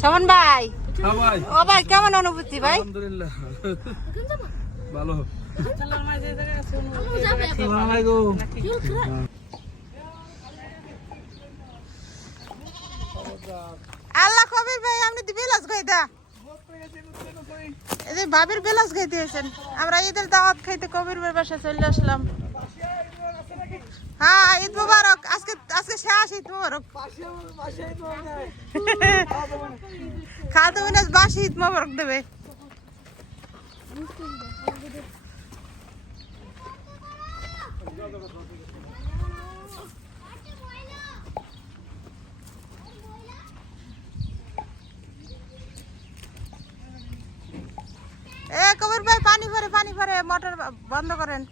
সামন ভাই, ও ভাই কেমন অনুভূতি ভাই? আলহামদুলিল্লাহ ভালো। আল্লাহ কবির ভাই আপনি তো বিলাস গাইদা, এই যে ভাবির বিলাস গাইতে এসেছেন। আমরা ঈদের দাওয়াত খাইতে কবির ভাইয়ের বাসায় চলে আসলাম। হ্যাঁ ঈদ মুবারক, আজকে আজকে শেষ ঈদ মুবারক। খাওয়া দেবেন বাসি ঈদ মুবারক দেবে। এ কবির ভাই পানি ভরে মোটর বন্ধ করেন।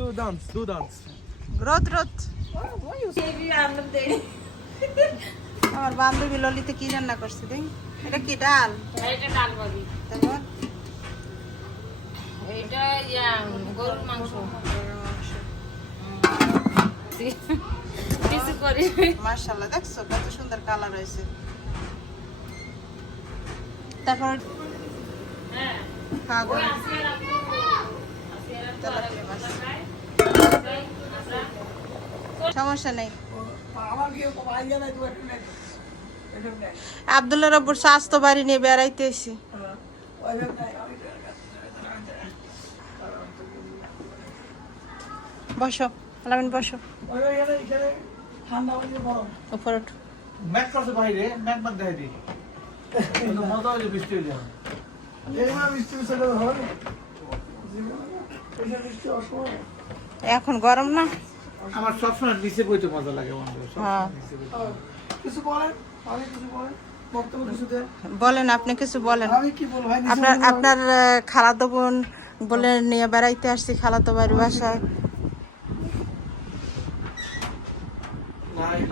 Do dance. রোদ আমার বান্ধবী ললিতে কি রান্না করছে দেখ, এটা কি ডাল? এটা ডাল ভাজি, তারপর এটা গরুর মাংস কিছু করি। মাশাআল্লাহ দেখছো কত সুন্দর কালার হয়েছে। তারপর হ্যাঁ হ্যাঁ গো, তেলাপিয়া মাছ। সমস্যা নেই। আব্দুল্লাহ রব্বুর স্বাস্থ্য বাড়ি নিয়ে বেড়াইতে এসি। বসো আলামিন বসো, উপর ওঠো। ম্যাক করছে বাইরে, ম্যাক বাদ দেয় দি। কিন্তু মজা হইলো বৃষ্টি হইলো। এখন গরম না? আমার সবসময় নিচে বইতে মজা লাগে বন্ধু। হ্যাঁ কিছু বলেন, আমি কিছু বলেন, বক্তব্য কিছু দেন। বলেন, আপনি কিছু বলেন। আমি কি বলবো ভাই? আপনার খালাতো বোন বলে নিয়ে বেড়াইতে আসছি খালাতো বাড়ির বাসায়।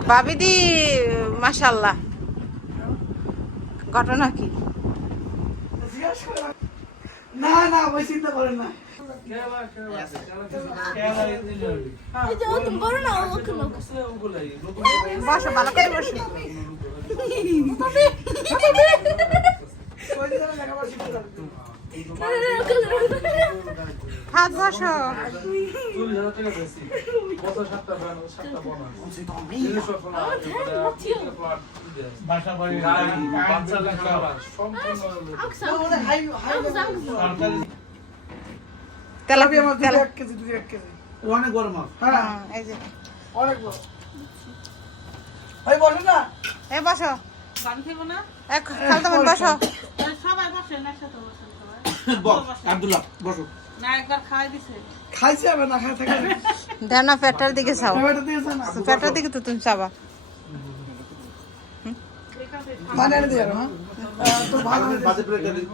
বাবিদি মাশাআল্লাহ, ঘটনা কি? জিজ্ঞাসা করেন। না না ওই চিন্তা করেন না। বসো ভালো করে বসো। হাত বসো। বাসা বাড়ি গাড়ি বাচ্চা লেখাপড়া সম্পূর্ণ তেলাপিয়া আমার 2 কেজি 2 কেজি অনেক গরম আছে। হ্যাঁ এই যে অনেক বড় ভাই বলেন না। এই বসো, বানছিব না এক খালাতো বোন বসো। সবাই বসেন একসাথে বসেন সবাই। বস আব্দুল্লাহ বসো। না একবার খাওয়াই দিছে। খাইছে আবার না খাই থাকে দেও না পেটার দিকে চাও, টমেটো দিয়েছে না পেটার দিকে তো তুমি চাবা। মানে এনে দিয়ে হ্যাঁ তো ভালো বাজে প্লেটে দিই।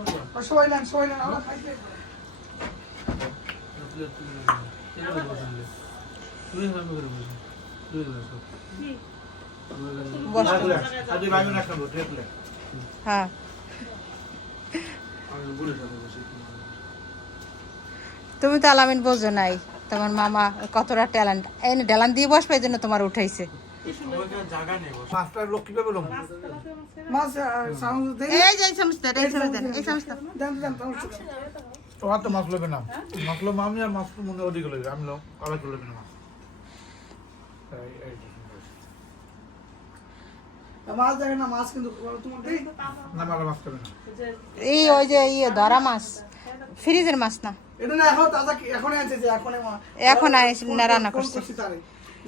সবাই নেন আমরা খাইতে বসো। আদি ভাই না খাবো দেখলে। হ্যাঁ তুমি তো আলামিন বোঝো নাই, তোমার মামা কতটা ট্যালেন্ট। এই ডেলান দিয়ে বসবে, এই জন্য তোমার উঠাইছে। জায়গা নেই মাছটা লোক কিভাবে লম মাছ সাউন্ড দেন এই যে এই সমস্যা, এই সমস্যা, এই সমস্যা। দেন তোমার তো মাছ লবে না, মাছ লব আমি আর মাছ মনে ওদিক লবে আমি লব আলাদা করে লবে না মাছ। মাছ দেখেন না, মাছ কিন্তু তোমার দেই না মারা মাছ খাবে না। এই ওই যে ইয়ে ধরা মাছ, ফ্রিজের মাছ না, এটা না এখন তাজা এখনই আনছে যে এখন না রান্না করছে।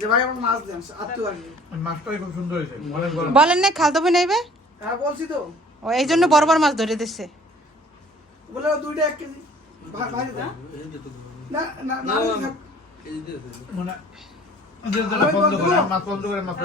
যে ভাই আমার মাছ দেন আত্মীয় আসবে। মাছটাই খুব সুন্দর হয়েছে, অনেক গরম। বলেন না খালতো বোন নেবে, হ্যাঁ বলছি তো, ও এই জন্য বড় বড় মাছ ধরে দিচ্ছে। বলে 2টা 1 কেজি ভাই দেন না না না মানে বন্ধ করে মাছ বন্ধ করে মাছ